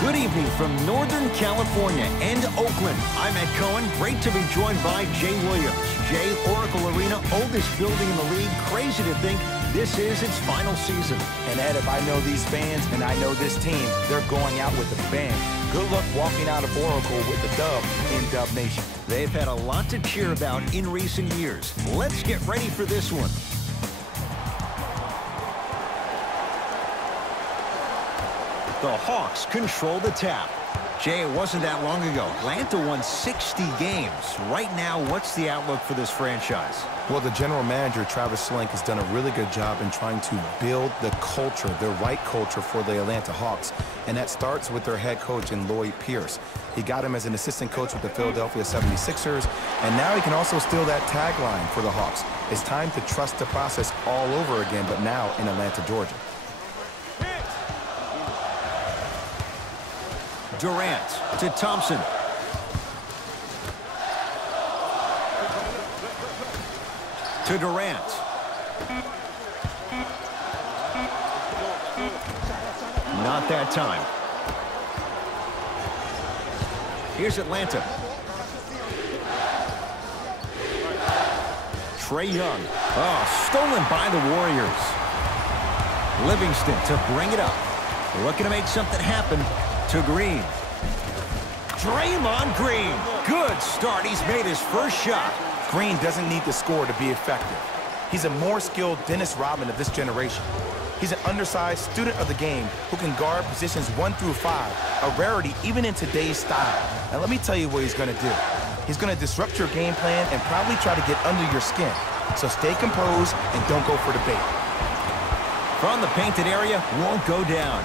Good evening from Northern California and Oakland. I'm Ed Cohen. Great to be joined by Jay Williams. Jay, Oracle Arena, oldest building in the league. Crazy to think this is its final season. And Ed, if I know these fans and I know this team, they're going out with a bang. Good luck walking out of Oracle with the dub in Dub Nation. They've had a lot to cheer about in recent years. Let's get ready for this one. The Hawks control the tap. Jay, it wasn't that long ago. Atlanta won 60 games. Right now, what's the outlook for this franchise? Well, the general manager, Travis Slank, has done a really good job in trying to build the culture, the right culture for the Atlanta Hawks. And that starts with their head coach in Lloyd Pierce. He got him as an assistant coach with the Philadelphia 76ers, and now he can also steal that tagline for the Hawks. It's time to trust the process all over again, but now in Atlanta, Georgia. Durant to Thompson. To Durant. Not that time. Here's Atlanta. Trae Young. Oh, stolen by the Warriors. Livingston to bring it up. Looking to make something happen. To Green. Draymond Green. Good start. He's made his first shot. Green doesn't need to score to be effective. He's a more skilled Dennis Rodman of this generation. He's an undersized student of the game who can guard positions 1 through 5, a rarity even in today's style. And let me tell you what he's going to do. He's going to disrupt your game plan and probably try to get under your skin. So stay composed and don't go for the bait. From the painted area, won't go down.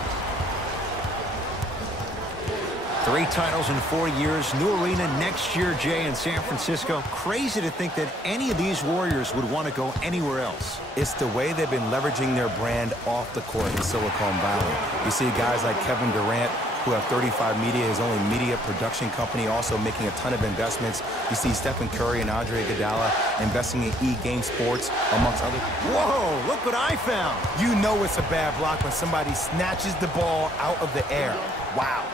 3 titles in 4 years, new arena next year, Jay, in San Francisco. Crazy to think that any of these Warriors would want to go anywhere else. It's the way they've been leveraging their brand off the court in Silicon Valley. You see guys like Kevin Durant, who have 35 Media, his only media production company, also making a ton of investments. You see Stephen Curry and Andre Iguodala investing in E-Game Sports, amongst others. Whoa, look what I found. You know it's a bad block when somebody snatches the ball out of the air. Wow.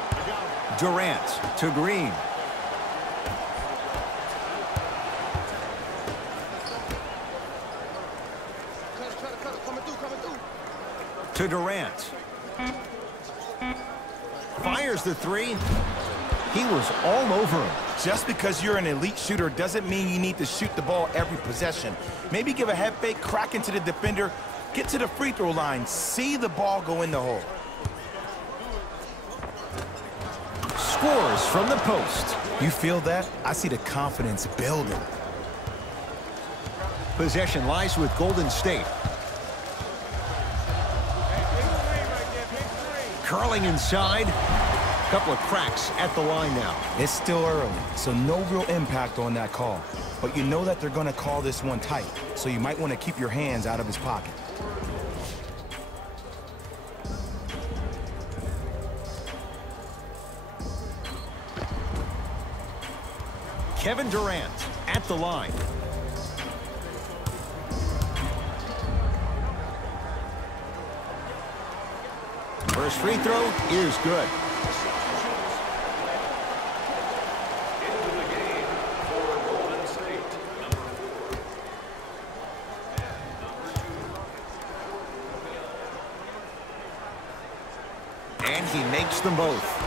Durant to Green. To Durant. Fires the 3. He was all over him. Just because you're an elite shooter doesn't mean you need to shoot the ball every possession. Maybe give a head fake, crack into the defender, get to the free throw line, see the ball go in the hole. Scores from the post. You feel that? I see the confidence building. Possession lies with Golden State. Curling inside. Couple of cracks at the line now. It's still early, so no real impact on that call. But you know that they're going to call this one tight, so you might want to keep your hands out of his pocket. Kevin Durant at the line. First free throw is good. Into the game for Golden State. And he makes them both.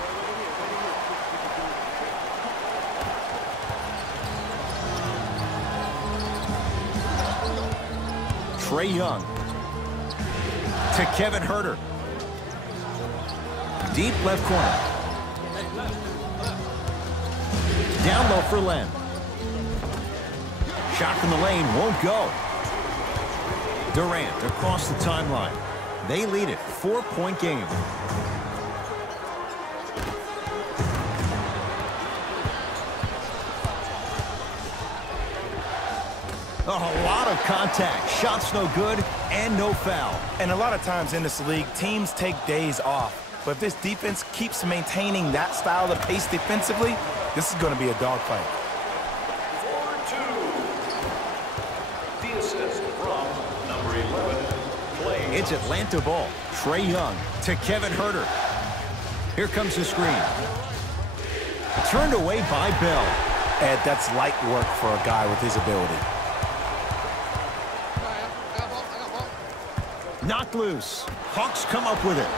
Trae Young to Kevin Huerter. Deep left corner. Down low for Len. Shot from the lane won't go. Durant across the timeline. They lead it. 4-point game. A lot of contact. Shots no good and no foul. And a lot of times in this league, teams take days off. But if this defense keeps maintaining that style of pace defensively, this is going to be a dogfight. 4-2. The assist from number 11, Clay. It's Atlanta ball. Trae Young to Kevin Huerter. Here comes the screen. Turned away by Bell. Ed, that's light work for a guy with his ability. Knocked loose. Hawks come up with it.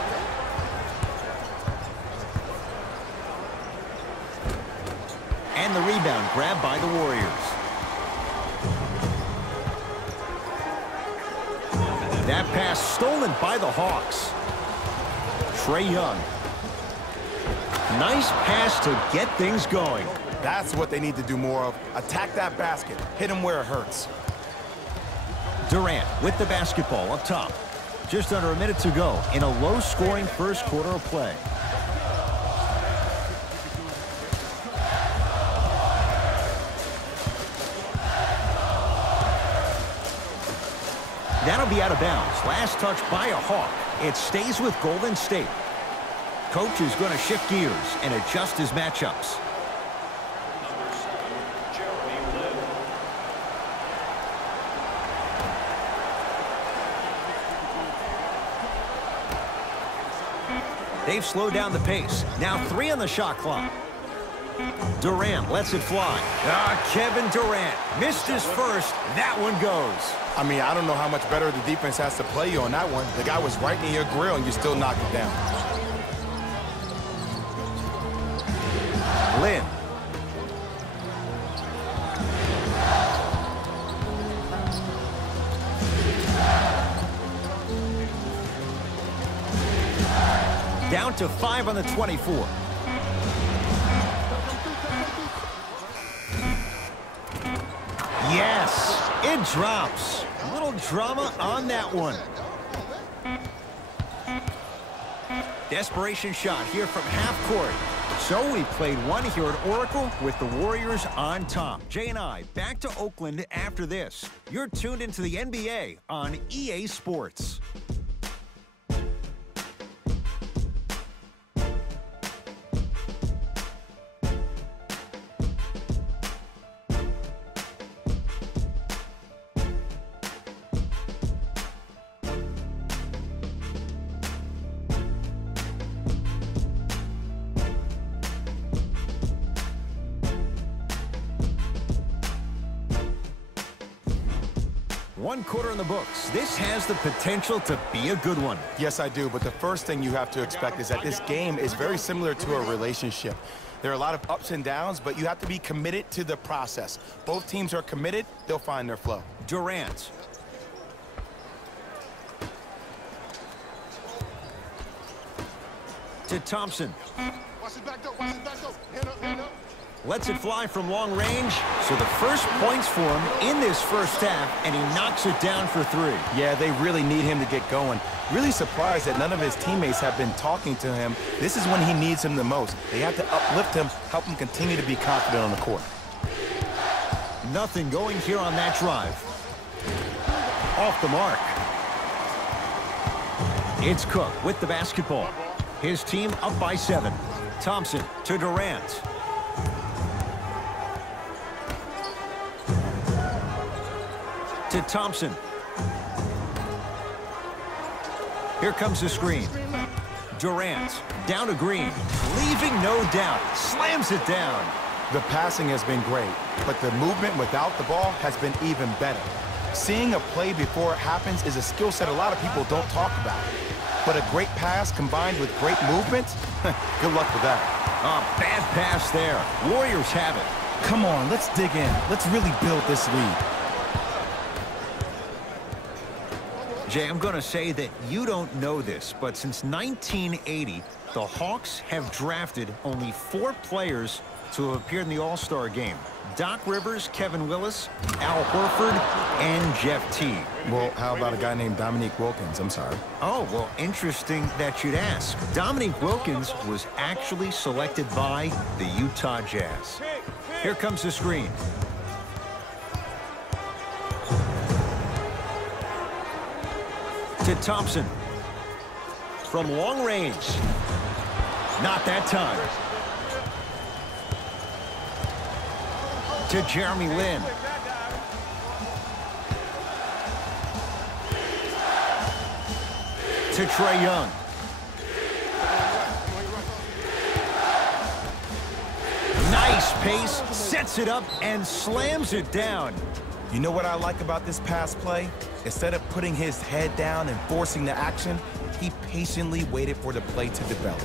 And the rebound grabbed by the Warriors. That pass stolen by the Hawks. Trae Young. Nice pass to get things going. That's what they need to do more of. Attack that basket. Hit him where it hurts. Durant with the basketball up top. Just under a minute to go in a low-scoring first quarter of play. That'll be out of bounds. Last touch by a Hawk. It stays with Golden State. Coach is going to shift gears and adjust his matchups. They've slowed down the pace. Now 3 on the shot clock. Durant lets it fly. Kevin Durant missed his first. That one goes. I mean, I don't know how much better the defense has to play you on that one. The guy was right in your grill, and you still knocked it down. Lynn. Down to 5 on the 24. Yes, it drops. A little drama on that one. Desperation shot here from half court. So we played one here at Oracle with the Warriors on top. Jay and I back to Oakland after this. You're tuned into the NBA on EA Sports. One quarter in the books. This has the potential to be a good one. Yes, I do, but the first thing you have to expect is that this game is very similar to a relationship. There are a lot of ups and downs, but you have to be committed to the process. Both teams are committed, they'll find their flow. Durant. To Thompson. Watch it back though, watch it back though. Hand up, hand up. Lets it fly from long range. So the first points for him in this first half, and he knocks it down for 3. Yeah, they really need him to get going. Really surprised that none of his teammates have been talking to him. This is when he needs him the most. They have to uplift him, help him continue to be confident on the court. Nothing going here on that drive. Off the mark. It's Cook with the basketball. His team up by 7. Thompson to Durant. To Thompson. Here comes the screen. Durant down to Green, leaving no doubt, slams it down. The passing has been great, but the movement without the ball has been even better. Seeing a play before it happens is a skill set a lot of people don't talk about. But a great pass combined with great movement, good luck with that. Bad pass there. Warriors have it. Come on, let's dig in. Let's really build this lead. Jay, I'm going to say that you don't know this, but since 1980, the Hawks have drafted only 4 players to have appeared in the All-Star game. Doc Rivers, Kevin Willis, Al Horford, and Jeff Teague. Well, how about a guy named Dominique Wilkins? I'm sorry. Oh, well, interesting that you'd ask. Dominique Wilkins was actually selected by the Utah Jazz. Here comes the screen. To Thompson. From long range. Not that time. To Jeremy Lin. To Trae Young. Fast pace, sets it up, and slams it down. You know what I like about this pass play? Instead of putting his head down and forcing the action, he patiently waited for the play to develop.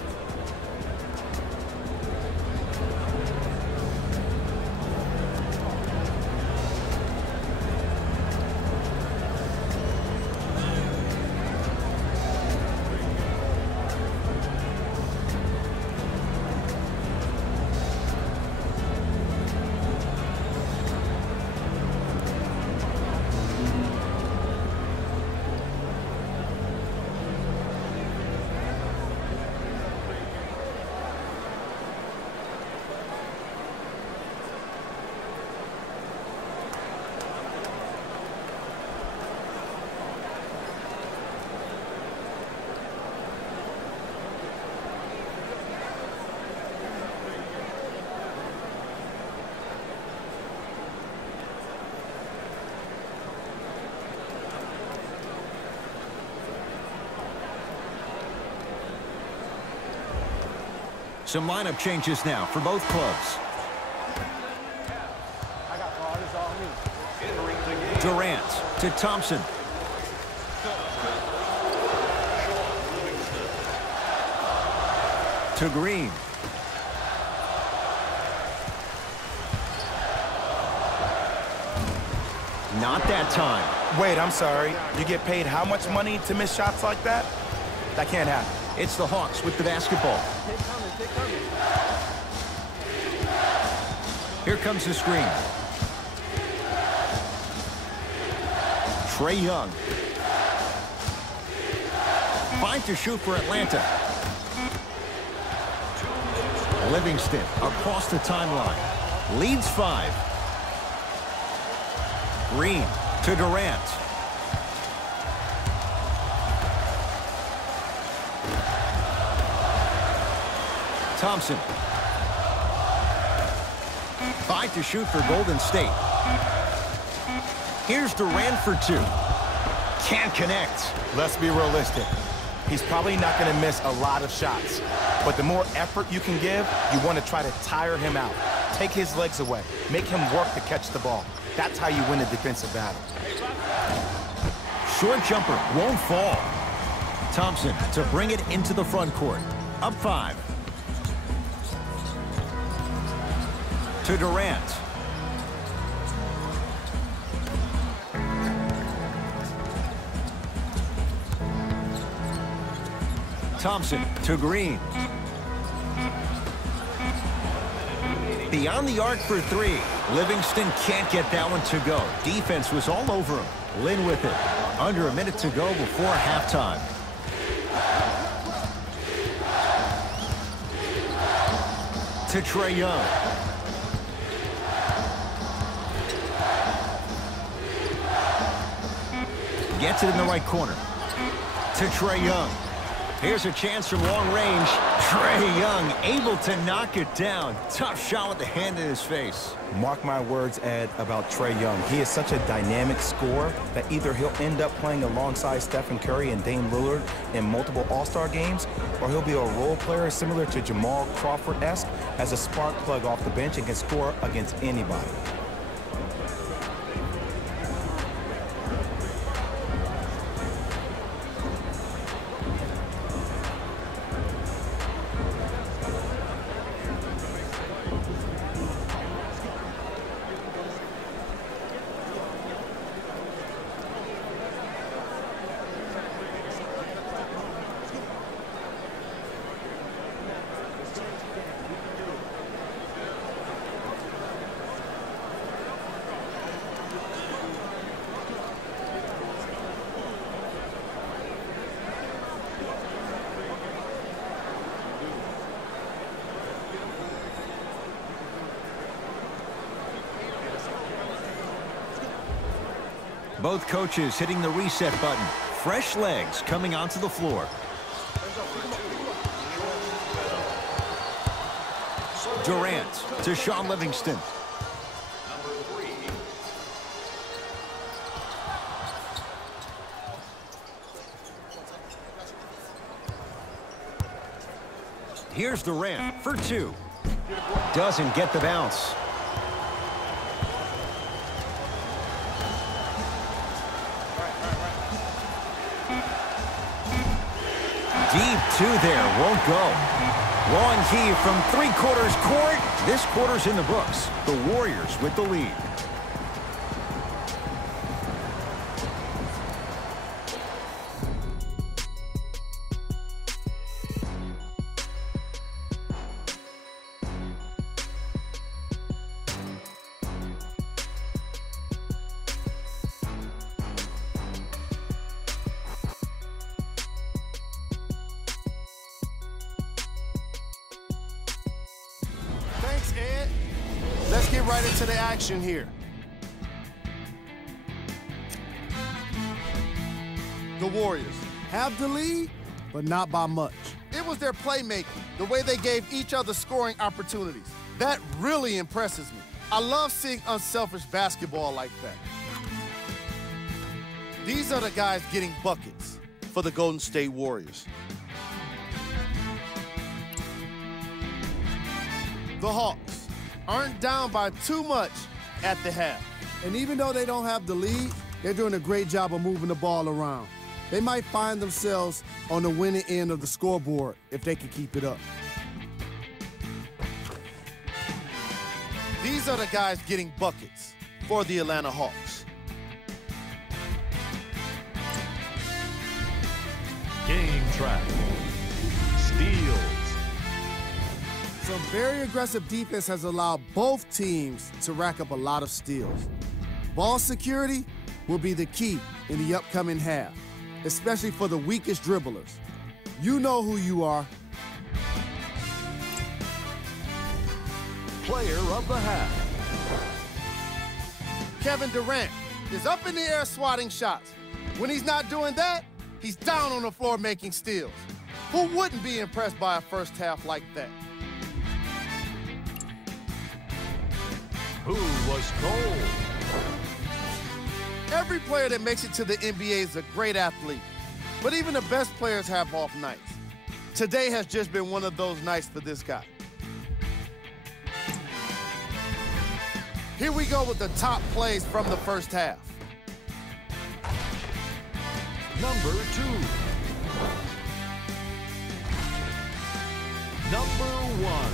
Some lineup changes now for both clubs. Durant to Thompson. To Green. Not that time. Wait, I'm sorry. You get paid how much money to miss shots like that? That can't happen. It's the Hawks with the basketball. Here comes the screen. Trae Young. Fine to shoot for Atlanta. Livingston across the timeline. Leads 5. Green to Durant. Thompson. 5 to shoot for Golden State. Here's Durant for 2. Can't connect. Let's be realistic. He's probably not going to miss a lot of shots. But the more effort you can give, you want to try to tire him out. Take his legs away. Make him work to catch the ball. That's how you win a defensive battle. Short jumper won't fall. Thompson to bring it into the front court. Up 5. To Durant. Thompson to Green. Beyond the arc for 3. Livingston can't get that one to go. Defense was all over him. Lynn with it. Under a minute to go before halftime. To Trae Young. Gets it in the right corner. To Trae Young. Here's a chance from long range. Trae Young able to knock it down. Tough shot with the hand in his face. Mark my words, Ed, about Trae Young. He is such a dynamic scorer that either he'll end up playing alongside Stephen Curry and Dame Lillard in multiple All-Star games, or he'll be a role player similar to Jamal Crawford-esque as a spark plug off the bench and can score against anybody. Both coaches hitting the reset button. Fresh legs coming onto the floor. Durant to Sean Livingston. Here's Durant for 2. Doesn't get the bounce. Deep two there, won't go. Long heave from three-quarters court. This quarter's in the books. The Warriors with the lead. Thanks, Ed. Let's get right into the action here. The Warriors have the lead, but not by much. It was their playmaking, the way they gave each other scoring opportunities. That really impresses me. I love seeing unselfish basketball like that. These are the guys getting buckets for the Golden State Warriors. The Hawks aren't down by too much at the half. And even though they don't have the lead, they're doing a great job of moving the ball around. They might find themselves on the winning end of the scoreboard if they can keep it up. These are the guys getting buckets for the Atlanta Hawks. Game track. Steals. Some very aggressive defense has allowed both teams to rack up a lot of steals. Ball security will be the key in the upcoming half, especially for the weakest dribblers. You know who you are. Player of the half. Kevin Durant is up in the air swatting shots. When he's not doing that, he's down on the floor making steals. Who wouldn't be impressed by a first half like that? Who was cold? Every player that makes it to the NBA is a great athlete, but even the best players have off nights. Today has just been one of those nights for this guy. Here we go with the top plays from the first half. Number 2. Number 1.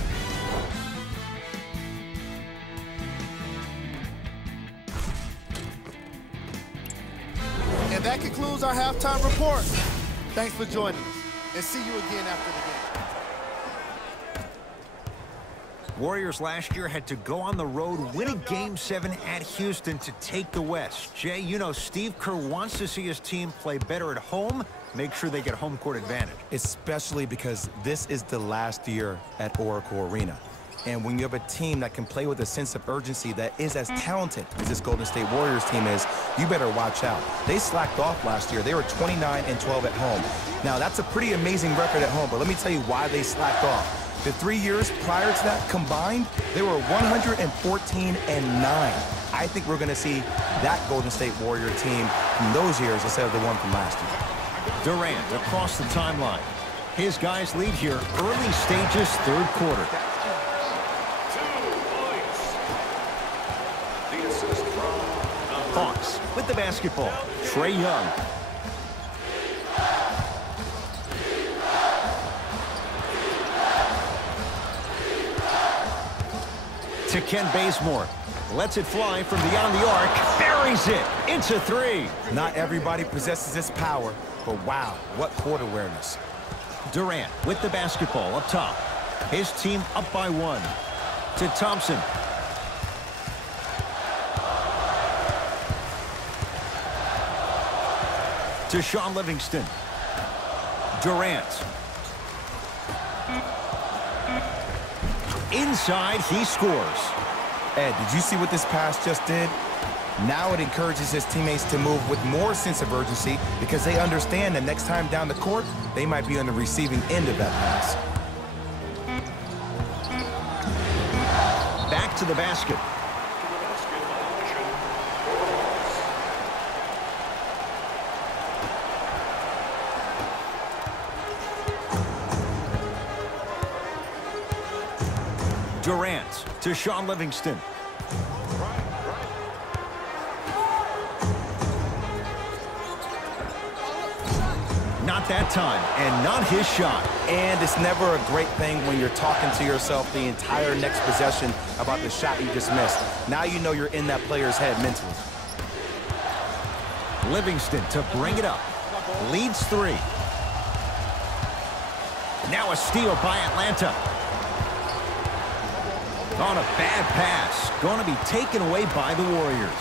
And that concludes our halftime report. Thanks for joining us, and see you again after the game. Warriors last year had to go on the road, win a Game 7 at Houston to take the West. Jay, you know Steve Kerr wants to see his team play better at home, make sure they get home court advantage. Especially because this is the last year at Oracle Arena. And when you have a team that can play with a sense of urgency that is as talented as this Golden State Warriors team is, you better watch out. They slacked off last year. They were 29-12 at home. Now, that's a pretty amazing record at home, but let me tell you why they slacked off. The 3 years prior to that combined, they were 114-9. I think we're going to see that Golden State Warrior team from those years instead of the one from last year. Durant across the timeline. His guys lead here, early stages, third quarter. 2 points. The assist from number Hawks with the basketball. Trae Young. To Ken Bazemore. Lets it fly from beyond the arc. Buries it. It's a 3. Not everybody possesses this power, but wow, what court awareness. Durant with the basketball up top. His team up by 1. To Thompson. To Shaun Livingston. Durant. Inside, he scores. Ed, did you see what this pass just did? Now it encourages his teammates to move with more sense of urgency because they understand that next time down the court, they might be on the receiving end of that pass. Back to the basket. Durant to Sean Livingston. Not that time, and not his shot. And it's never a great thing when you're talking to yourself the entire next possession about the shot you just missed. Now you know you're in that player's head mentally. Livingston to bring it up. Leads 3. Now a steal by Atlanta. On a bad pass. Going to be taken away by the Warriors.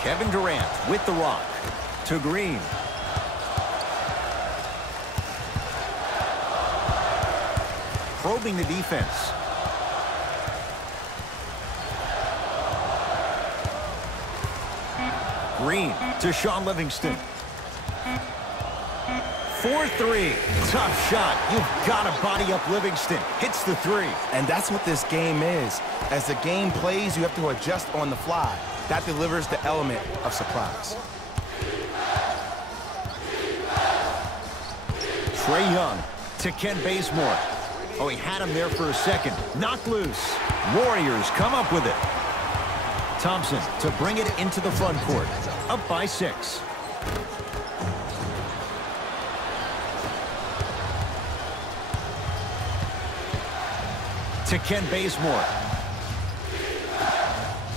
Kevin Durant with the rock. To Green. Probing the defense. Green to Sean Livingston. 4-3. Tough shot. You've got to body up Livingston. Hits the 3. And that's what this game is. As the game plays, you have to adjust on the fly. That delivers the element of surprise. Trae Young to Ken Bazemore. Oh, he had him there for a second. Knocked loose. Warriors come up with it. Thompson to bring it into the front court. Up by 6. To Ken Bazemore.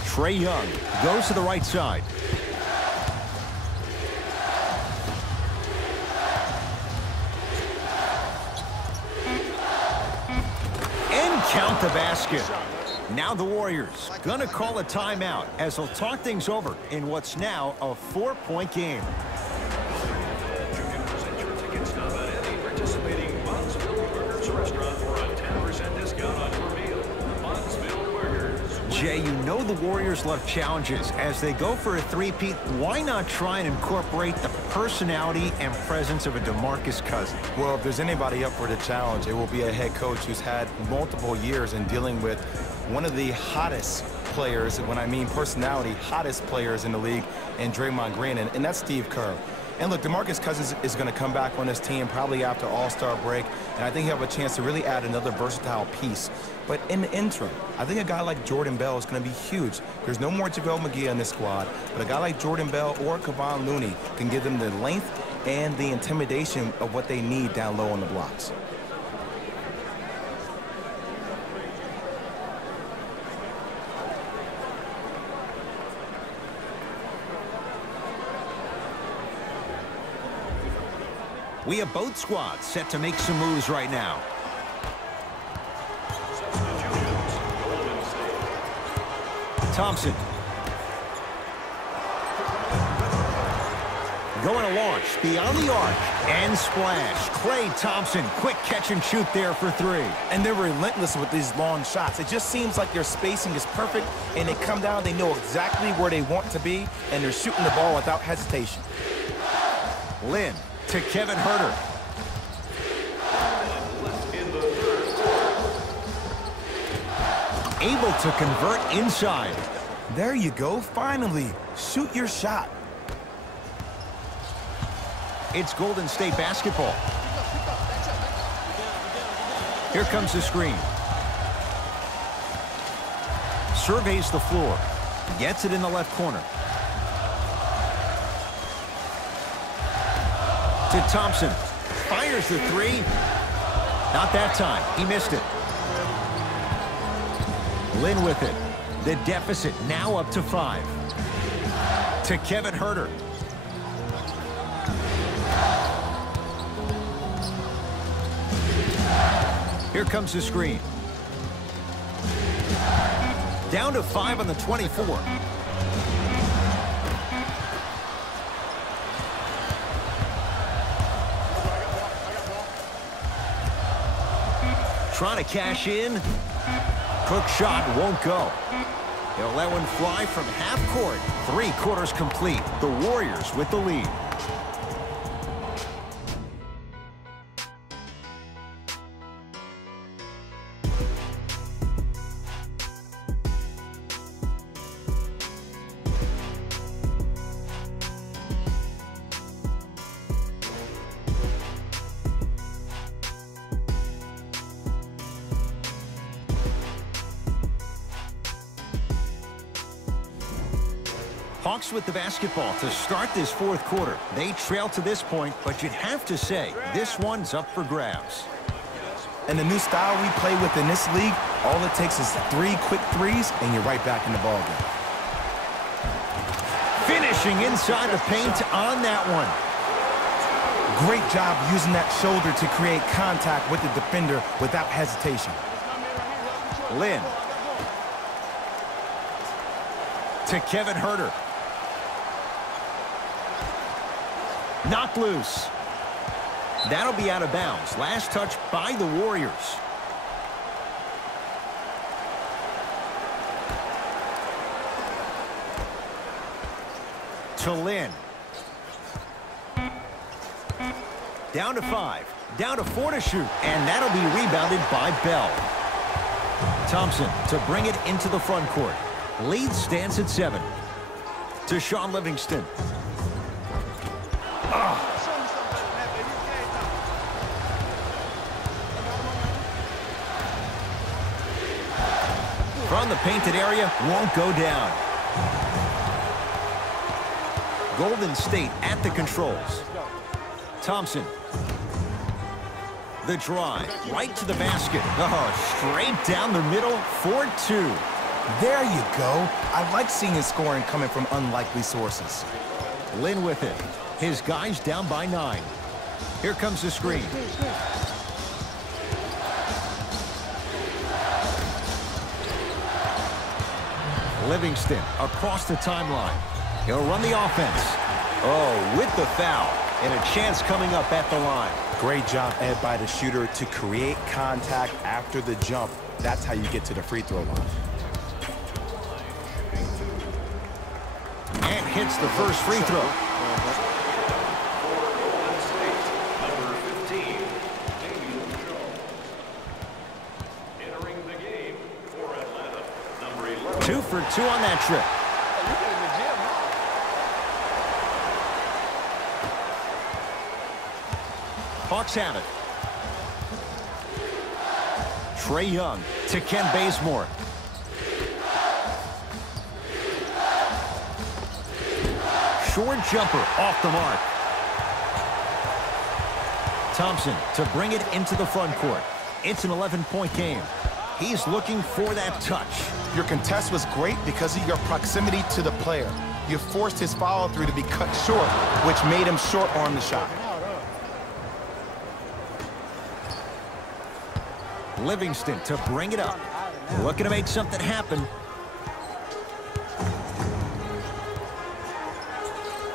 Trae Young goes to the right side. Count the basket. Now the Warriors gonna call a timeout as they'll talk things over in what's now a 4-point game. Jay, you know the Warriors love challenges. As they go for a three-peat, why not try and incorporate the personality and presence of a DeMarcus Cousins? Well, if there's anybody up for the challenge, it will be a head coach who's had multiple years in dealing with one of the hottest players, when I mean personality, hottest players in the league, and Draymond Green, and that's Steve Kerr. And look, DeMarcus Cousins is going to come back on this team probably after All-Star break, and I think he'll have a chance to really add another versatile piece. But in the interim, I think a guy like Jordan Bell is going to be huge. There's no more JaVale McGee in this squad, but a guy like Jordan Bell or Kevon Looney can give them the length and the intimidation of what they need down low on the blocks. We have both squads set to make some moves right now. Thompson. Going to launch beyond the arc and splash. Klay Thompson, quick catch and shoot there for 3. And they're relentless with these long shots. It just seems like their spacing is perfect, and they come down, they know exactly where they want to be, and they're shooting the ball without hesitation. Lynn to Kevin Huerter. Able to convert inside. There you go, finally. Shoot your shot. It's Golden State basketball. Here comes the screen. Surveys the floor. Gets it in the left corner. To Thompson. Fires the 3. Not that time. He missed it. Lynn with it. The deficit now up to 5. To Kevin Huerter. Here comes the screen. Down to 5 on the 24. Trying to cash in. Cook shot won't go. They'll let one fly from half court. 3 quarters complete. The Warriors with the lead. Hawks with the basketball to start this fourth quarter. They trail to this point, but you'd have to say this one's up for grabs. And the new style we play with in this league, all it takes is 3 quick threes, and you're right back in the ballgame. Finishing inside the paint on that one. Great job using that shoulder to create contact with the defender without hesitation. Lynn. To Kevin Huerter. Knocked loose. That'll be out of bounds. Last touch by the Warriors. To Lynn. Down to 5. Down to 4 to shoot. And that'll be rebounded by Bell. Thompson to bring it into the front court. Lead stands at 7. To Sean Livingston. From the painted area, won't go down. Golden State at the controls. Thompson. The drive, right to the basket. Oh, straight down the middle, 4-2. There you go. I like seeing his scoring coming from unlikely sources. Lynn with it. His guys down by 9. Here comes the screen. Livingston across the timeline. He'll run the offense. Oh, with the foul. And a chance coming up at the line. Great job, Ed, by the shooter to create contact after the jump. That's how you get to the free throw line. And hits the first free throw. Number 15, entering the game for Atlanta. Number 11. 2 for 2 on that trip. Hawks have it. Trey Young to Ken Bazemore. Short jumper off the mark. Thompson to bring it into the front court. It's an 11-point game. He's looking for that touch. Your contest was great because of your proximity to the player. You forced his follow-through to be cut short, which made him short-arm the shot. Livingston to bring it up. Looking to make something happen.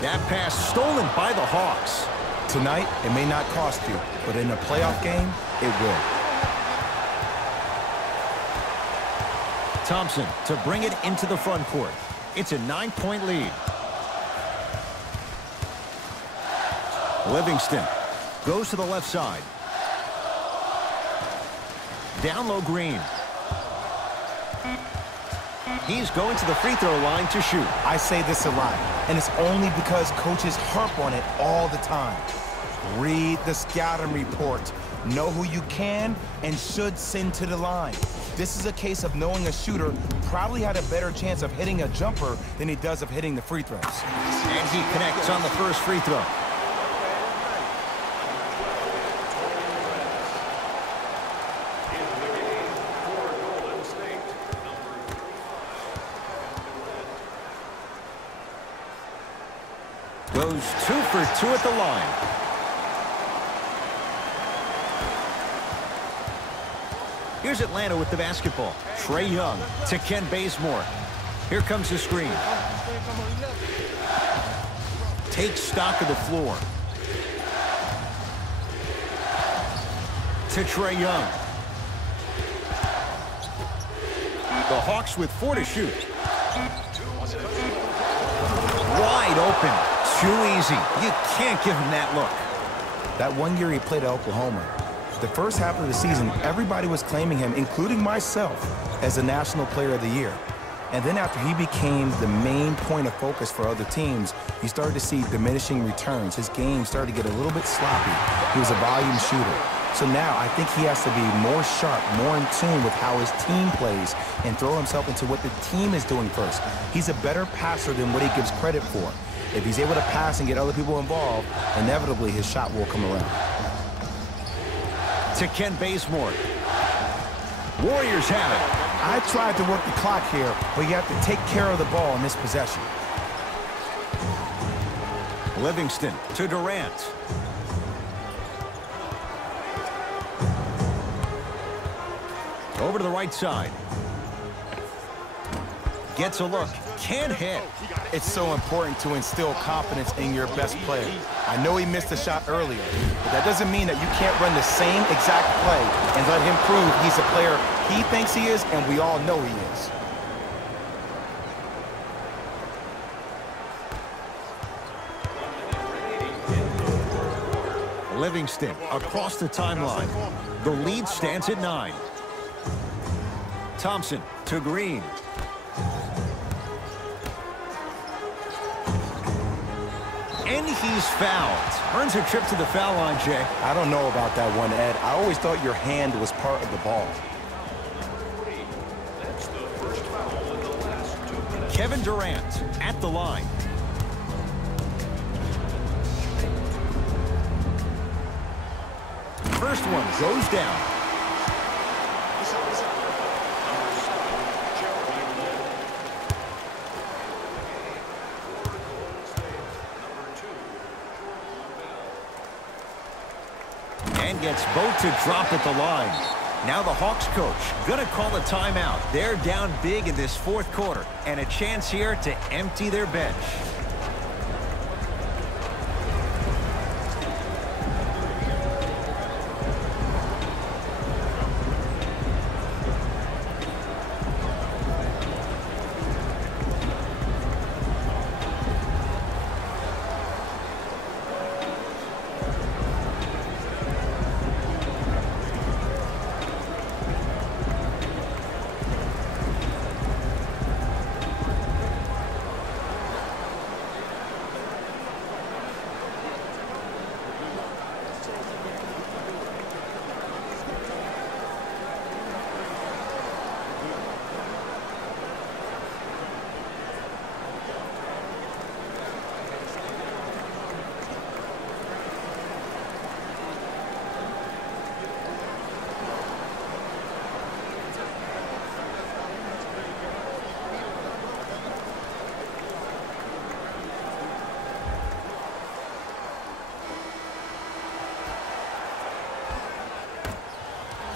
That pass stolen by the Hawks. Tonight, it may not cost you, but in a playoff game, it will. Thompson to bring it into the front court. It's a 9-point lead. Livingston goes to the left side. Down low, Green. He's going to the free throw line to shoot. I say this a lot, and it's only because coaches harp on it all the time. Read the scouting report. Know who you can and should send to the line. This is a case of knowing a shooter probably had a better chance of hitting a jumper than he does of hitting the free throws. And he connects on the first free throw. Goes 2 for 2 at the line. Here's Atlanta with the basketball. Trey Young to Ken Bazemore. Here comes the screen. Takes stock of the floor. To Trey Young. The Hawks with 4 to shoot. Wide open. Too easy. You can't give him that look. That one year he played at Oklahoma, the first half of the season, everybody was claiming him, including myself, as the National Player of the Year. And then after he became the main point of focus for other teams, you started to see diminishing returns. His game started to get a little bit sloppy. He was a volume shooter. So now I think he has to be more sharp, more in tune with how his team plays and throw himself into what the team is doing first. He's a better passer than what he gives credit for. If he's able to pass and get other people involved, inevitably his shot will come around. To Ken Bazemore. Warriors have it. I tried to work the clock here, but you have to take care of the ball in this possession. Livingston to Durant. Over to the right side. Gets a look. Can't hit. It's so important to instill confidence in your best player. I know he missed a shot earlier, but that doesn't mean that you can't run the same exact play and let him prove he's a player he thinks he is, and we all know he is. Livingston across the timeline. The lead stands at 9. Thompson to Green. And he's fouled. Earns a trip to the foul line, Jay. I don't know about that one, Ed. I always thought your hand was part of the ball. That's the first foul in the last 2 minutes. Kevin Durant at the line. First one goes down. And gets both to drop at the line. Now the Hawks coach gonna call a timeout. They're down big in this fourth quarter, and a chance here to empty their bench.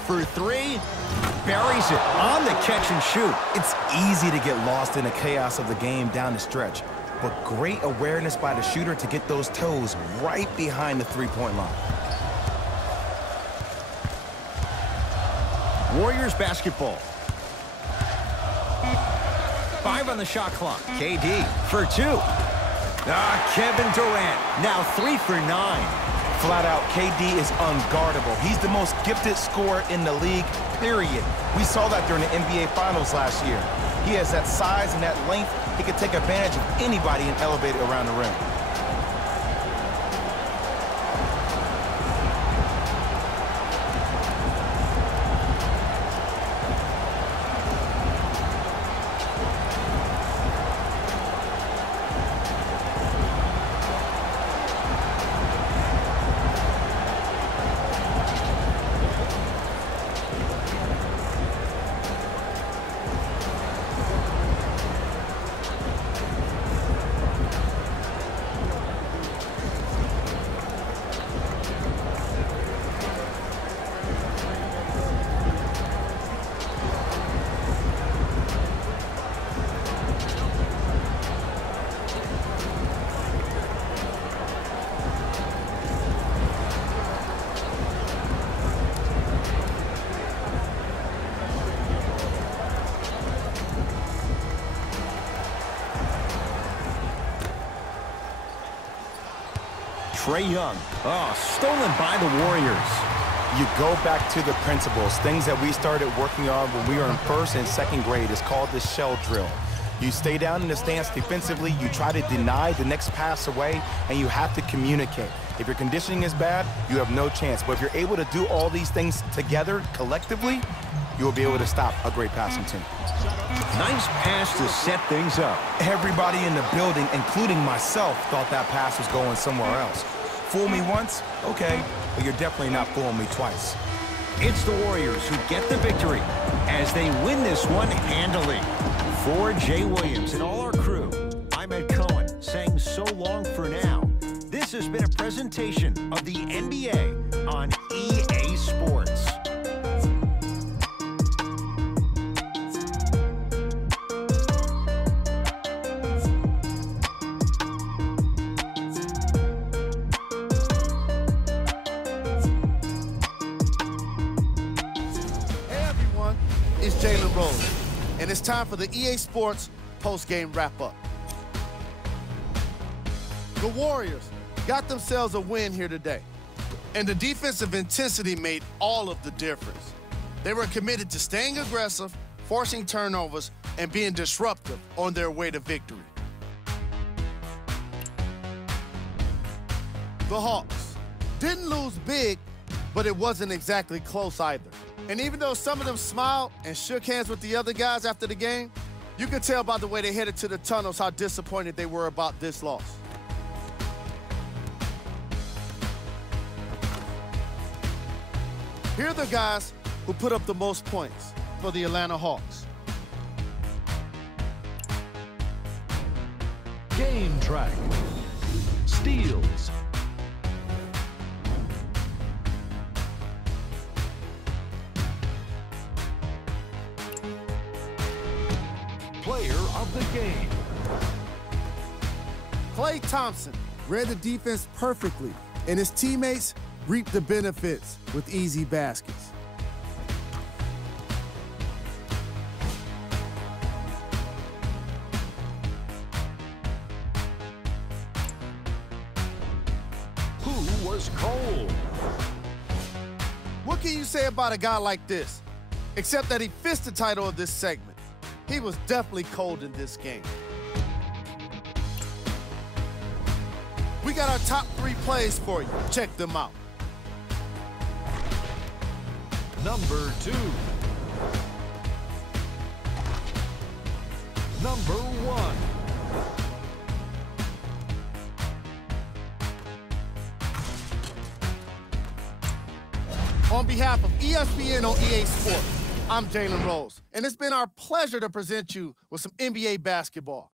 For 3, buries it on the catch and shoot. It's easy to get lost in the chaos of the game down the stretch, but great awareness by the shooter to get those toes right behind the three-point line. Warriors basketball. 5 on the shot clock. KD for 2. Kevin Durant now 3 for 9. Flat out, KD is unguardable. He's the most gifted scorer in the league, period. We saw that during the NBA Finals last year. He has that size and that length. He can take advantage of anybody and elevate it around the rim. Trae Young. Stolen by the Warriors. You go back to the principles, things that we started working on when we were in first and second grade. It's called the shell drill. You stay down in the stance defensively, you try to deny the next pass away, and you have to communicate. If your conditioning is bad, you have no chance. But if you're able to do all these things together, collectively, you will be able to stop a great passing team. Nice pass to set things up. Everybody in the building, including myself, thought that pass was going somewhere else. Fool me once? Okay, but you're definitely not fooling me twice. It's the Warriors who get the victory as they win this one handily. For Jay Williams and all our crew, I'm Ed Cohen saying so long for now. This has been a presentation of the NBA on EA Sports. And it's time for the EA Sports post-game wrap-up. The Warriors got themselves a win here today, and the defensive intensity made all of the difference. They were committed to staying aggressive, forcing turnovers, and being disruptive on their way to victory. The Hawks didn't lose big, but it wasn't exactly close either. And even though some of them smiled and shook hands with the other guys after the game, you could tell by the way they headed to the tunnels how disappointed they were about this loss. Here are the guys who put up the most points for the Atlanta Hawks. Game track. Steals. Player of the game. Klay Thompson read the defense perfectly, and his teammates reaped the benefits with easy baskets. Who was cold? What can you say about a guy like this, except that he fits the title of this segment? He was definitely cold in this game. We got our top 3 plays for you. Check them out. Number 2. Number 1. On behalf of ESPN on EA Sports, I'm Jalen Rose, and it's been our pleasure to present you with some NBA basketball.